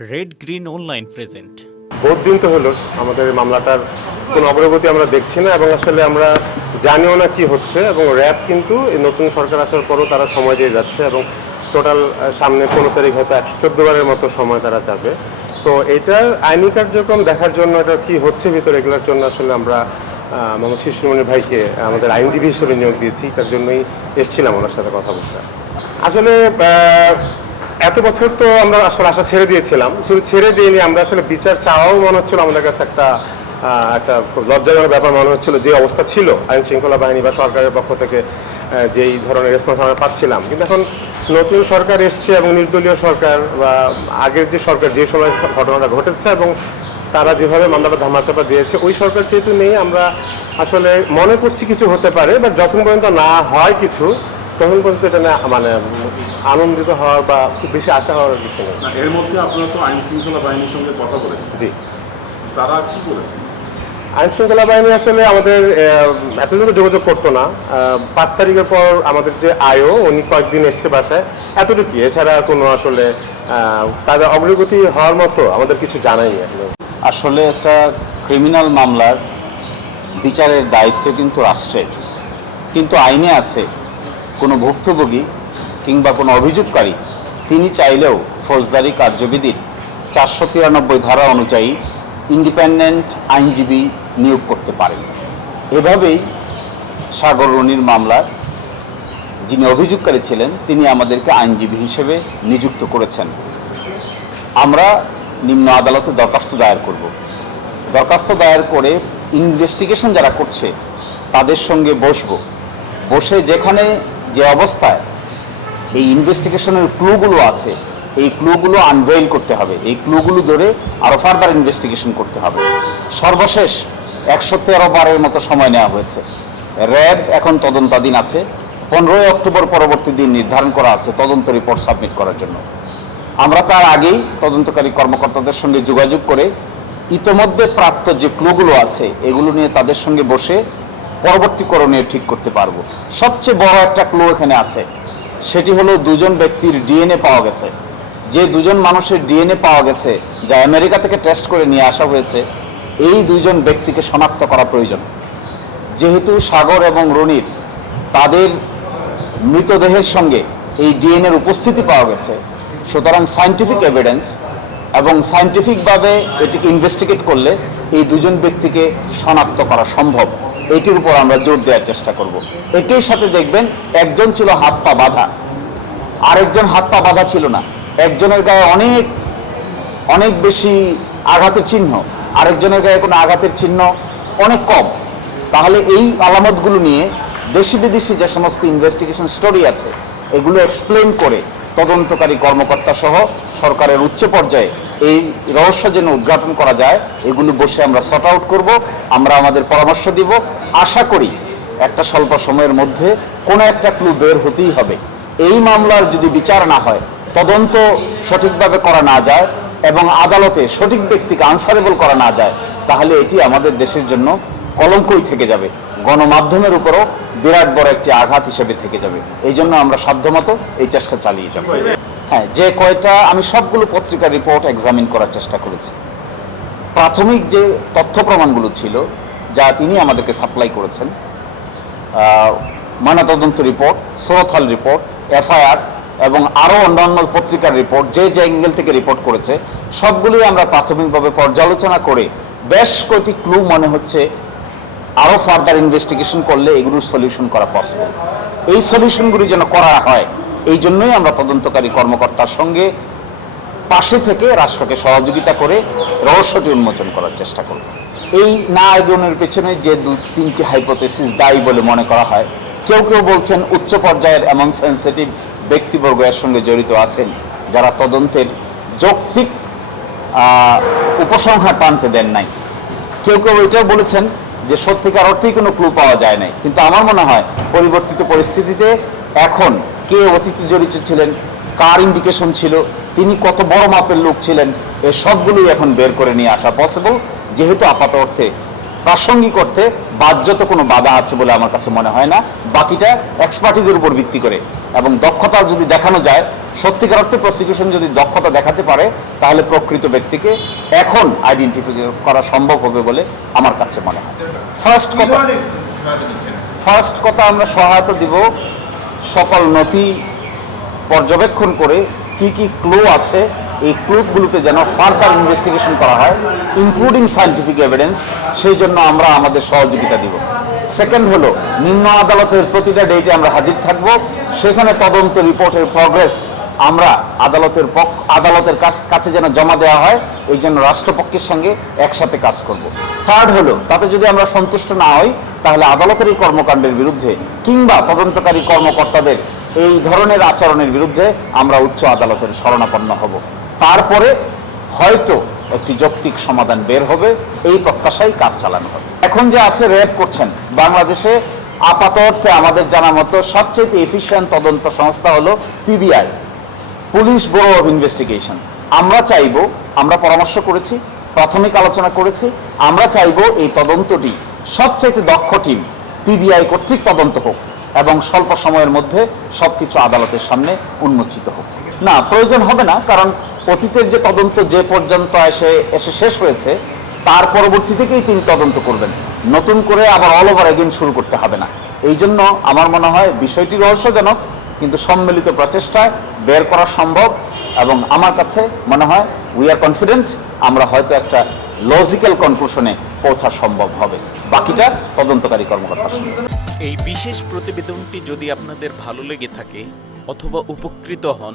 Red green online present বহুত দিন তো হলো, আমাদের মামলাটার কোনো অগ্রগতি আমরা দেখছি না এবং আসলে আমরা জানিও না কি হচ্ছে এবং র্যাব কিন্তু নতুন সরকার আসার পরও তারা সময় দিয়ে যাচ্ছে এবং টোটাল সামনে পনেরো তারিখ হয়তো একশো চোদ্দ বারের মতো সময় তারা যাবে। তো এটার আইনি কার্যক্রম দেখার জন্য এটা কি হচ্ছে ভিতরে এগুলোর জন্য আসলে আমরা মোহাম্মদ শিশুমণি ভাইকে আমাদের আইনজীবী হিসেবে নিয়োগ দিয়েছি, তার জন্যই এসেছিলাম ওনার সাথে কথা বলতে। আসলে এত বছর তো আমরা আসলে আশা ছেড়ে দিয়েছিলাম। শুধু ছেড়ে দিইনি, আমরা আসলে বিচার চাওয়াও মনে হচ্ছিল, আমাদের কাছে একটা একটা লজ্জাজনক ব্যাপার মনে হচ্ছিল যে অবস্থা ছিল, আইন শৃঙ্খলা বাহিনী বা সরকারের পক্ষ থেকে যেই ধরনের রেসপন্স আমরা পাচ্ছিলাম। কিন্তু এখন নতুন সরকার এসছে এবং নির্দলীয় সরকার বা আগের যে সরকার, যে সময় ঘটনাটা ঘটেছে এবং তারা যেভাবে মামলাটা ধামাচাপা দিয়েছে, ওই সরকার যেহেতু নেই, আমরা আসলে মনে করছি কিছু হতে পারে বাট যতক্ষণ পর্যন্ত না হয় কিছু তখন পর্যন্ত এটা না মানে আনন্দিত হওয়ার বা খুব বেশি আশা হওয়ার কিছু নেই। এর মধ্যে আপনারা তো আইন শৃঙ্খলা বাহিনীর সঙ্গে কথা বলেছেন। জি। তারা কি বলেছে আইন শৃঙ্খলা বাহিনী আসলে আমাদের এতদিন তো যোগাযোগ করতো না। পাঁচ তারিখের পর আমাদের যে আয়ও উনি কয়েকদিন এসছে বাসায়। এতটুকুই। এছাড়া কোনো আসলে তাদের অগ্রগতি হওয়ার মতো আমাদের কিছু জানায়নি এখনও। আসলে একটা ক্রিমিনাল মামলার বিচারের দায়িত্ব কিন্তু রাষ্ট্রের। কিন্তু আইনে আছে। কোনো ভুক্তভোগী কিংবা কোনো অভিযোগকারী, তিনি চাইলেও ফৌজদারি কার্যবিধির চারশো তিরানব্বই ধারা অনুযায়ী ইন্ডিপেন্ডেন্ট আইনজীবী নিয়োগ করতে পারেন। এভাবেই সাগর রনির মামলার যিনি অভিযোগকারী ছিলেন, তিনি আমাদেরকে আইনজীবী হিসেবে নিযুক্ত করেছেন। আমরা নিম্ন আদালতে দরখাস্ত দায়ের করব। দরখাস্ত দায়ের করে ইনভেস্টিগেশন যারা করছে, তাদের সঙ্গে বসবো। বসে যেখানে যে অবস্থায় এই ইনভেস্টিগেশনের ক্লুগুলো আছে, এই ক্লুগুলো আনভেইল করতে হবে। এই ক্লুগুলো ধরে আরও ফার্দার ইনভেস্টিগেশন করতে হবে। সর্বশেষ একশো তেরো বারের মতো সময় নেওয়া হয়েছে। র্যাব এখন তদন্তাধীন আছে। পনেরোই অক্টোবর পরবর্তী দিন নির্ধারণ করা আছে তদন্ত রিপোর্ট সাবমিট করার জন্য। আমরা তার আগেই তদন্তকারী কর্মকর্তাদের সঙ্গে যোগাযোগ করে ইতোমধ্যে প্রাপ্ত যে ক্লুগুলো আছে, এগুলো নিয়ে তাদের সঙ্গে বসে পরবর্তী করণীয় ঠিক করতে পারব। সবচেয়ে বড় একটা ক্লু এখানে আছে। সেটি হলো দুজন ব্যক্তির ডিএনএ পাওয়া গেছে। যে দুজন মানুষের ডিএনএ পাওয়া গেছে, যা আমেরিকা থেকে টেস্ট করে নিয়ে আসা হয়েছে, এই দুজন ব্যক্তিকে শনাক্ত করা প্রয়োজন। যেহেতু সাগর এবং রনির তাদের মৃতদেহের সঙ্গে এই ডিএনএর উপস্থিতি পাওয়া গেছে, সুতরাং সায়েন্টিফিক এভিডেন্স এবং সায়েন্টিফিকভাবে এটিকে ইনভেস্টিগেট করলে এই দুজন ব্যক্তিকে শনাক্ত করা সম্ভব। এটির উপর আমরা জোর দেওয়ার চেষ্টা করব। একই সাথে দেখবেন, একজন ছিল হাত পা বাঁধা। আরেকজন হাত পা বাঁধা ছিল না। একজনের গায়ে অনেক অনেক বেশি আঘাতের চিহ্ন, আরেকজনের গায়ে কোনো আঘাতের চিহ্ন অনেক কম। তাহলে এই আলামতগুলো নিয়ে দেশি বিদেশি যে সমস্ত ইনভেস্টিগেশন স্টোরি আছে, এগুলো এক্সপ্লেন করে তদন্তকারী কর্মকর্তা সহ সরকারের উচ্চ পর্যায়ে এই রহস্য যেন উদ্ঘাটন করা যায়, এগুলো বসে আমরা সর্ট আউট করব, আমরা আমাদের পরামর্শ দিব। আশা করি একটা স্বল্প সময়ের মধ্যে কোনো একটা ক্লু বের হতেই হবে। এই মামলার যদি বিচার না হয়, তদন্ত সঠিকভাবে করা না যায় এবং আদালতে সঠিক ব্যক্তিকে আনসারেবল করা না যায়, তাহলে এটি আমাদের দেশের জন্য কলঙ্কই থেকে যাবে। গণমাধ্যমের উপরও বিরাট বড় একটি আঘাত হিসেবে থেকে যাবে। এই জন্য আমরা সাধ্যমতো এই চেষ্টা চালিয়ে যাব। হ্যাঁ যে কয়টা, আমি সবগুলো পত্রিকার রিপোর্ট এক্সামিন করার চেষ্টা করেছি। প্রাথমিক যে তথ্য প্রমাণগুলো ছিল, যা তিনি আমাদেরকে সাপ্লাই করেছেন ময়নাতদন্ত রিপোর্ট সোরথাল রিপোর্ট এফআইআর এবং আরও অন্যান্য পত্রিকার রিপোর্ট যে যে অ্যাঙ্গেল থেকে রিপোর্ট করেছে, সবগুলোই আমরা প্রাথমিকভাবে পর্যালোচনা করে বেশ কয়টি ক্লু মনে হচ্ছে আরও ফার্দার ইনভেস্টিগেশন করলে এগুলোর সলিউশন করা পসিবল এই সলিউশনগুলি যেন করা হয়, এই জন্যই আমরা তদন্তকারী কর্মকর্তার সঙ্গে পাশে থেকে রাষ্ট্রকে সহযোগিতা করে রহস্যটি উন্মোচন করার চেষ্টা করব। এই না আয়োজনের পেছনে যে দু, তিনটি হাইপোথেসিস দায়ী বলে মনে করা হয়, কেউ কেউ বলছেন উচ্চ পর্যায়ের এমন সেন্সিটিভ ব্যক্তিবর্গ এর সঙ্গে জড়িত আছেন, যারা তদন্তের যৌক্তিক উপসংহার টানতে দেন নাই। কেউ কেউ এটাও বলেছেন যে সত্যিকার অর্থেই কোনো ক্লু পাওয়া যায় নাই। কিন্তু আমার মনে হয় পরিবর্তিত পরিস্থিতিতে এখন কে অতীতে জড়িত ছিলেন, কার ইন্ডিকেশন ছিল, তিনি কত বড় মাপের লোক ছিলেন, এ সবগুলোই এখন বের করে নিয়ে আসা পসিবল যেহেতু আপাত অর্থে প্রাসঙ্গিক অর্থে বাহ্যত কোনো বাধা আছে বলে আমার কাছে মনে হয় না। বাকিটা এক্সপার্টিজের উপর ভিত্তি করে। এবং দক্ষতা যদি দেখানো যায় সত্যিকার অর্থে প্রসিকিউশন যদি দক্ষতা দেখাতে পারে তাহলে প্রকৃত ব্যক্তিকে এখন আইডেন্টিফাই করা সম্ভব হবে বলে আমার কাছে মনে হয়। ফার্স্ট কথা ফার্স্ট কথা আমরা সহায়তা দিব সকল নথি পর্যবেক্ষণ করে কি কি ক্লু আছে এই ক্লুগুলোতে যেন ফার্দার ইনভেস্টিগেশন করা হয় ইনক্লুডিং সায়েন্টিফিক এভিডেন্স সেই জন্য আমরা আমাদের সহযোগিতা দিব। সেকেন্ড হলো, নিম্ন আদালতের প্রতিটা ডেটে আমরা হাজির থাকব। সেখানে তদন্ত রিপোর্টের প্রগ্রেস আমরা আদালতের পক্ষ আদালতের কাছ- কাছে যেন জমা দেওয়া হয়, এই জন্য রাষ্ট্রপক্ষের সঙ্গে একসাথে কাজ করব। থার্ড হলো, তাতে যদি আমরা সন্তুষ্ট না হই, তাহলে আদালতের এই কর্মকাণ্ডের বিরুদ্ধে কিংবা তদন্তকারী কর্মকর্তাদের এই ধরনের আচরণের বিরুদ্ধে আমরা উচ্চ আদালতের শরণাপন্ন হব। তারপরে হয়তো একটি যৌক্তিক সমাধান বের হবে, এই প্রত্যাশায় কাজ চালানো হবে। এখন যে আছে র্যাব করছেন, বাংলাদেশে আপাত অর্থে আমাদের জানা মতো সবচেয়ে এফিসিয়েন্ট তদন্ত সংস্থা হলো PBI police bureau of investigation. আমরা চাইব, আমরা পরামর্শ করেছি, প্রাথমিক আলোচনা করেছি, আমরা চাইব এই তদন্তটি সবচাইতে দক্ষ টিম পিবিআই কর্তৃক তদন্ত হোক এবং স্বল্প সময়ের মধ্যে সবকিছু আদালতের সামনে উন্মোচিত হোক। না, প্রয়োজন হবে না, কারণ অতীতের যে তদন্ত যে পর্যন্ত এসে এসে শেষ হয়েছে, তার পরবর্তী থেকেই তিনি তদন্ত করবেন। নতুন করে আবার অল ওভার এগেন শুরু করতে হবে না। এই জন্য আমার মনে হয় বিষয়টি রহস্যজনক, কিন্তু সম্মিলিত প্রচেষ্টায় বের করা সম্ভব এবং আমার কাছে মনে হয় উই আর কনফিডেন্ট আমরা হয়তো একটা লজিক্যাল কনক্লুশনে পৌঁছা সম্ভব হবে। বাকিটা তদন্তকারী কর্মকর্তার সঙ্গে এই বিশেষ প্রতিবেদনটি যদি আপনাদের ভালো লেগে থাকে অথবা উপকৃত হন